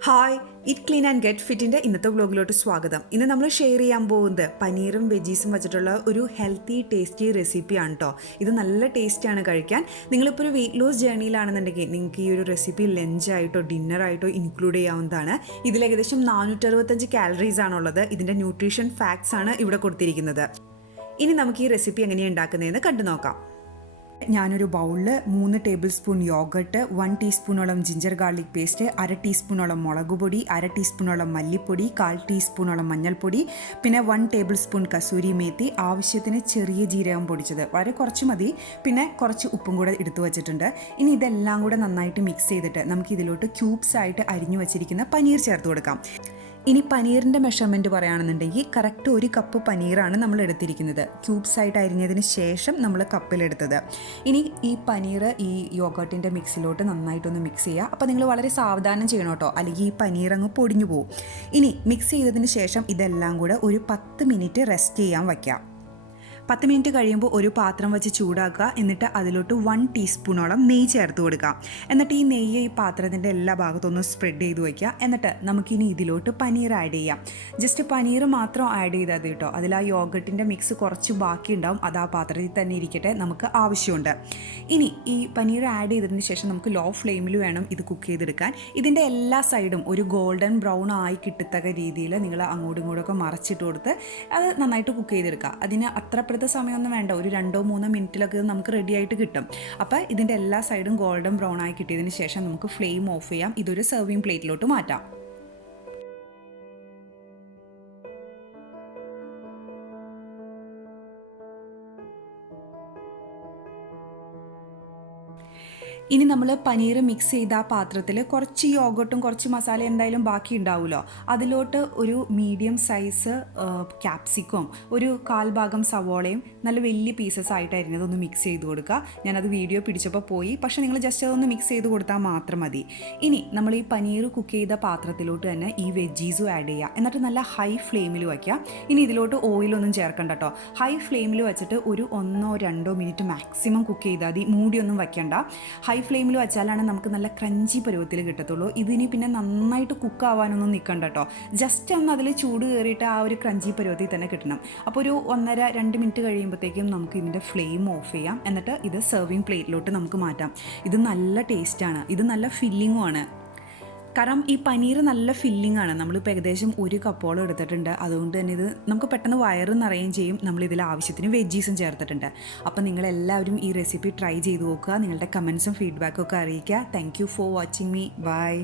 Hi eat clean and get ഫിറ്റിൻ്റെ ഇന്നത്തെ വ്ലോഗിലോട്ട് സ്വാഗതം. ഇന്ന് നമ്മൾ ഷെയർ ചെയ്യാൻ പോകുന്നത് പനീറും വെജീസും വെച്ചിട്ടുള്ള ഒരു ഹെൽത്തി ടേസ്റ്റി റെസിപ്പിയാണ് കേട്ടോ. ഇത് നല്ല ടേസ്റ്റിയാണ് കഴിക്കാൻ. നിങ്ങളിപ്പോൾ ഒരു വെയിറ്റ് ലോസ് ജേർണിയിലാണെന്നുണ്ടെങ്കിൽ നിങ്ങൾക്ക് ഈ ഒരു റെസിപ്പി ലഞ്ചായിട്ടോ ഡിന്നറായിട്ടോ ഇൻക്ലൂഡ് ചെയ്യാവുന്നതാണ്. ഇതിൽ ഏകദേശം 465 കാലറീസ് ആണുള്ളത്. ഇതിൻ്റെ ന്യൂട്രീഷൻ ഫാക്ട്സ് ആണ് ഇവിടെ കൊടുത്തിരിക്കുന്നത്. ഇനി നമുക്ക് ഈ റെസിപ്പി എങ്ങനെയാണ് ഉണ്ടാക്കുന്നതെന്ന് കണ്ടു നോക്കാം. ഞാനൊരു ബൗളിൽ 3 ടേബിൾ സ്പൂൺ യോഗട്ട്, 1 ടീസ്പൂണോളം ജിഞ്ചർ ഗാർലിക് പേസ്റ്റ്, 1/2 ടീസ്പൂണോളം മുളക് പൊടി, 1/2 ടീസ്പൂണോളം മല്ലിപ്പൊടി, 1/4 ടീസ്പൂണോളം മഞ്ഞൾപ്പൊടി, പിന്നെ 1 ടേബിൾ സ്പൂൺ കസൂരി മേത്തി, ആവശ്യത്തിന് ചെറിയ ജീരകം പൊടിച്ചത്, വളരെ കുറച്ച് മതി, പിന്നെ കുറച്ച് ഉപ്പും കൂടെ എടുത്തു വച്ചിട്ടുണ്ട്. ഇനി ഇതെല്ലാം കൂടെ നന്നായിട്ട് മിക്സ് ചെയ്തിട്ട് നമുക്ക് ഇതിലോട്ട് ക്യൂബ്സ് ആയിട്ട് അരിഞ്ഞു വച്ചിരിക്കുന്ന പനീർ ചേർത്ത് കൊടുക്കാം. ഇനി പനീറിൻ്റെ മെഷർമെൻറ്റ് പറയുകയാണെന്നുണ്ടെങ്കിൽ കറക്റ്റ് 1 കപ്പ് പനീറാണ് നമ്മൾ എടുത്തിരിക്കുന്നത്. ക്യൂബ്സ് ആയിട്ട് അരിഞ്ഞതിന് ശേഷം നമ്മൾ കപ്പിലെടുത്തത്. ഇനി ഈ പനീർ ഈ യോഗട്ടിൻ്റെ മിക്സിലോട്ട് നന്നായിട്ടൊന്ന് മിക്സ് ചെയ്യുക. അപ്പോൾ നിങ്ങൾ വളരെ സാവധാനം ചെയ്യണം കേട്ടോ, അല്ലെങ്കിൽ ഈ പനീർ അങ്ങ് പൊടിഞ്ഞു പോകും. ഇനി മിക്സ് ചെയ്തതിന് ശേഷം ഇതെല്ലാം കൂടെ ഒരു 10 മിനിറ്റ് റെസ്റ്റ് ചെയ്യാൻ വയ്ക്കാം. 10 മിനിറ്റ് കഴിയുമ്പോൾ ഒരു പാത്രം വെച്ച് ചൂടാക്കുക. എന്നിട്ട് അതിലോട്ട് 1 ടീസ്പൂണോളം നെയ്യ് ചേർത്ത് കൊടുക്കുക. എന്നിട്ട് ഈ നെയ്യ് ഈ പാത്രത്തിൻ്റെ എല്ലാ ഭാഗത്തൊന്ന് സ്പ്രെഡ് ചെയ്ത് വയ്ക്കുക. എന്നിട്ട് നമുക്കിനി ഇതിലോട്ട് പനീർ ആഡ് ചെയ്യാം. ജസ്റ്റ് പനീർ മാത്രം ആഡ് ചെയ്താൽ മതി കേട്ടോ. അതിൽ ആ യോഗട്ടിൻ്റെ മിക്സ് കുറച്ച് ബാക്കി ഉണ്ടാവും, അത് ആ പാത്രത്തിൽ തന്നെ ഇരിക്കട്ടെ, നമുക്ക് ആവശ്യമുണ്ട്. ഇനി ഈ പനീർ ആഡ് ചെയ്തതിന് ശേഷം നമുക്ക് ലോ ഫ്ലെയിമിൽ വേണം ഇത് കുക്ക് ചെയ്തെടുക്കാൻ. ഇതിൻ്റെ എല്ലാ സൈഡും ഒരു ഗോൾഡൻ ബ്രൗൺ ആയി കിട്ടത്തക്ക രീതിയിൽ നിങ്ങൾ അങ്ങോട്ടും ഇങ്ങോട്ടൊക്കെ മറച്ചിട്ട് കൊടുത്ത് അത് നന്നായിട്ട് കുക്ക് ചെയ്തെടുക്കുക. അതിന് അത്ര സമയമൊന്നും വേണ്ട, ഒരു 2-3 മിനിറ്റിലൊക്കെ നമുക്ക് റെഡി ആയിട്ട് കിട്ടും. അപ്പോൾ ഇതിൻ്റെ എല്ലാ സൈഡും ഗോൾഡൻ ബ്രൗൺ ആയി കിട്ടിയതിന് ശേഷം നമുക്ക് ഫ്ലെയിം ഓഫ് ചെയ്യാം. ഇതൊരു സെർവിങ് പ്ലേറ്റിലോട്ട് മാറ്റാം. ഇനി നമ്മൾ പനീർ മിക്സ് ചെയ്ത ആ പാത്രത്തിൽ കുറച്ച് യോഗട്ടും കുറച്ച് മസാല എന്തായാലും ബാക്കി ഉണ്ടാവുമല്ലോ, അതിലോട്ട് ഒരു മീഡിയം സൈസ് ക്യാപ്സിക്കം, ഒരു 1/4 ഭാഗം സവോളയും നല്ല വലിയ പീസസ് ആയിട്ടായിരുന്നു അതൊന്ന് മിക്സ് ചെയ്ത് കൊടുക്കുക. ഞാനത് വീഡിയോ പിടിച്ചപ്പോൾ പോയി, പക്ഷേ നിങ്ങൾ ജസ്റ്റ് അതൊന്ന് മിക്സ് ചെയ്ത് കൊടുത്താൽ മാത്രം മതി. ഇനി നമ്മൾ ഈ പനീർ കുക്ക് ചെയ്ത പാത്രത്തിലോട്ട് തന്നെ ഈ വെജീസും ആഡ് ചെയ്യുക. എന്നിട്ട് നല്ല ഹൈ ഫ്ലെയിമിൽ വയ്ക്കുക. ഇനി ഇതിലോട്ട് ഓയിലൊന്നും ചേർക്കണ്ട കേട്ടോ. ഹൈ ഫ്ലെയിമിൽ വെച്ചിട്ട് ഒരു 1-2 മിനിറ്റ് മാക്സിമം കുക്ക് ചെയ്താൽ മതി. മൂടിയൊന്നും വയ്ക്കണ്ട. ഹൈ ഫ്ലെയിമിൽ വെച്ചാലാണ് നമുക്ക് നല്ല ക്രഞ്ചി പരുവത്തിൽ കിട്ടത്തുള്ളൂ. ഇതിനി പിന്നെ നന്നായിട്ട് കുക്ക് ആവാനൊന്നും നിൽക്കണ്ട കേട്ടോ. ജസ്റ്റ് ഒന്ന് അതിൽ ചൂട് കയറിയിട്ട് ആ ഒരു ക്രഞ്ചി പരുവത്തിൽ തന്നെ കിട്ടണം. അപ്പോൾ ഒരു 1.5-2 മിനിറ്റ് കഴിയുമ്പോഴത്തേക്കും നമുക്ക് ഇതിൻ്റെ ഫ്ലെയിം ഓഫ് ചെയ്യാം. എന്നിട്ട് ഇത് സെർവിങ് പ്ലേറ്റിലോട്ട് നമുക്ക് മാറ്റാം. ഇത് നല്ല ടേസ്റ്റാണ്, ഇത് നല്ല ഫില്ലിങ്ങും ആണ്. കാരണം ഈ പനീർ നല്ല ഫില്ലിംഗ് ആണ്. നമ്മളിപ്പോൾ ഏകദേശം 1 കപ്പോളം എടുത്തിട്ടുണ്ട്. അതുകൊണ്ട് തന്നെ ഇത് നമുക്ക് പെട്ടെന്ന് വയറ് നിറയുകയും ചെയ്യും. നമ്മളിതിൽ ആവശ്യത്തിന് വെജീസും ചേർത്തിട്ടുണ്ട്. അപ്പോൾ നിങ്ങളെല്ലാവരും ഈ റെസിപ്പി ട്രൈ ചെയ്ത് നോക്കുക. നിങ്ങളുടെ കമൻസും ഫീഡ്ബാക്കും ഒക്കെ അറിയിക്കുക. Thank you for watching me. By.